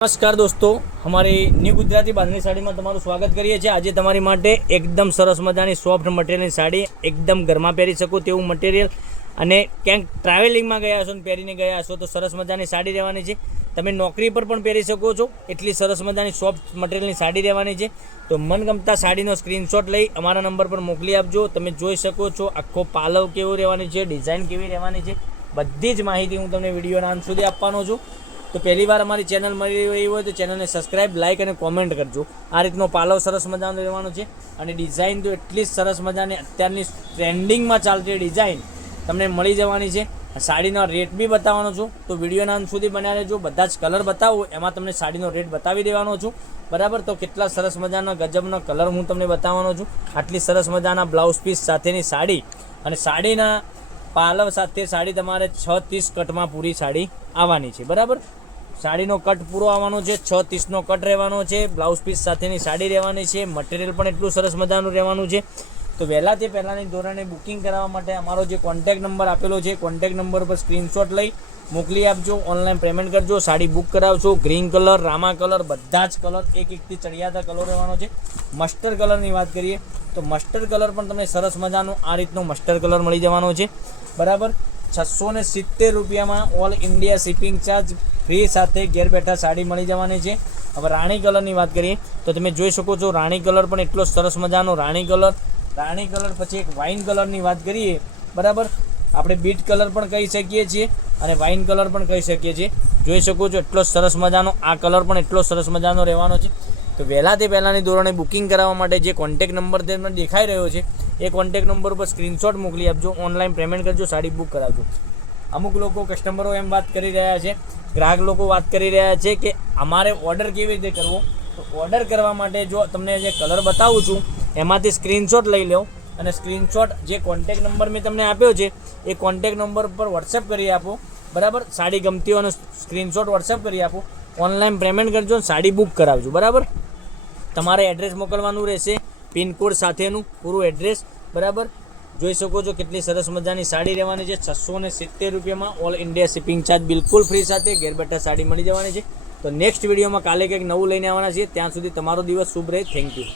नमस्कार दोस्तों, हमारी न्यू गुजराती बांधनी साड़ी में तमाરું स्वागत करिए છીએ। આજે તમારી માટે એકદમ સરસ મજાની સોફ્ટ મટીરિયલની સાડી, એકદમ ઘરમાં પહેરી શકો તેવું મટીરિયલ અને ક્યાંક ટ્રાવેલિંગમાં ગયા હશો ને પહેરીને ગયા હશો તો સરસ મજાની સાડી રહેવાની છે। તમે નોકરી પર પણ પહેરી શકો છો, એટલી સરસ મજાની સોફ્ટ મટીરિયલની સાડી રહેવાની છે। તો મનગમતા સાડીનો સ્ક્રીનશોટ લઈ અમારા નંબર પર મોકલી આપજો। તમે જોઈ શકો છો આખો પાલવ કેવો રહેવાની છે, ડિઝાઇન કેવી રહેવાની છે, બધી જ માહિતી હું તમને વિડીયોના અંત સુધી આપવાનો છું। तो पहली बार हमारी चैनल मળી रही हो तो चैनल ने सब्सक्राइब लाइक और कॉमेंट करजो। आ रीतनो पालव सरस मजानो रहेवानो छे अने डिजाइन तो एटली सरस मजानी अत्यारनी ट्रेंडिंग में चालती डिजाइन तमने मळी जवानी छे। साड़ीनो रेट भी बताववानो छुं, तो विडियोना अंत सुधी बन्या रहेजो। बधा ज कलर बतावुं एमां तमने साड़ीनो रेट बतावी देवानो छुं, बराबर। तो केटला सरस मजाना गजबनो कलर हूँ तमने बताववानो छुं। आटली सरस मजाना ब्लाउज पीस साथेनी साड़ी अने साड़ीना पालव साथे साड़ी तमारे 6:30 कटमां पूरी साड़ी आववानी छे, बराबर। साड़ीनो कट पूरो आववानो छे, 6:30 कट रहेवानो छे। ब्लाउज पीस साथेनी साड़ी रहेवानी छे। मटीरियल पण एटलुं सरस मजानुं रहेवानुं छे। तो वहेला ते पहेलानी धोरणे बुकिंग करावा माटे अमारो जे कॉन्टेक्ट नंबर आपेलो छे, कॉन्टेक्ट नंबर पर स्क्रीनशॉट लई मोकली आपजो, ऑनलाइन पेमेंट करजो, साड़ी बुक करावशो। ग्रीन कलर, रामा कलर, बधा ज कलर एक एकथी चढ़ियाता कलर रहेवानो छे। मस्टर्ड कलरनी वात करीए तो मस्टर्ड कलर पण तमने सरस मजानो आ रीतनो मस्टर्ड कलर मळी जवानो छे, बराबर। 670 रुपया में all India shipping charge free साथे घेर बैठा साड़ी मळी जवानी छे। हवे राणी कलरनी वात करीए तो तमे जोई शको छो राणी कलर पण एटलो सरस मजानो राणी कलर पछी एक वाइन कलरनी वात करीए, बराबर। आपणे बीट कलर पण कही शकीए छीए अने वाइन कलर पण कही शकीए छीए। जोई शको छो एटलो सरस मजानो आ कलर पण एटलो सरस मजानो रहेवानो छे। तो वहेला ते पहेलानी धोरणे बुकिंग कराववा माटे जे कॉन्टेक्ट नंबर तेमने देखाई रह्यो छे ए कॉन्टेक्ट नंबर पर स्क्रीनशॉट मोकली आपजो, ऑनलाइन पेमेंट करजो, साड़ी बुक करावजो। अमुक लोग कस्टमरो एम बात करी रह्या छे, ग्राहक लोग बात करी रह्या छे कि अमारे ऑर्डर केवी रीते करवो। तो ऑर्डर करवा माटे जो तमने जे कलर बतावुं छुं एमांथी स्क्रीनशॉट लई लो अने स्क्रीनशॉट जे कॉन्टेक्ट नंबर मैं तमने आप्यो छे ए कॉन्टेक्ट नंबर पर व्हाट्सएप करी आपो, बराबर। साड़ी गमती होय स्क्रीनशॉट व्हाट्सएप करी आपो, ऑनलाइन पेमेंट करजो, साड़ी बुक करावजो, बराबर। तमारे एड्रेस मोकलवानुं रहेशे, पिनकोड साथेनुं पूरुं एड्रेस, बराबर। જોઈ શકો છો કેટલી સરસ મજાની સાડી રહેવાની છે। 670 રૂપિયામાં ઓલ ઇન્ડિયા શિપિંગ ચાર્જ બિલકુલ ફ્રી સાથે ઘેર બેઠા સાડી મળી જવાની છે। તો નેક્સ્ટ વિડીયોમાં કાલે કંઈક નવું લઈને આવવાના છીએ। ત્યાં સુધી તમારો દિવસ શુભ રહે। Thank you.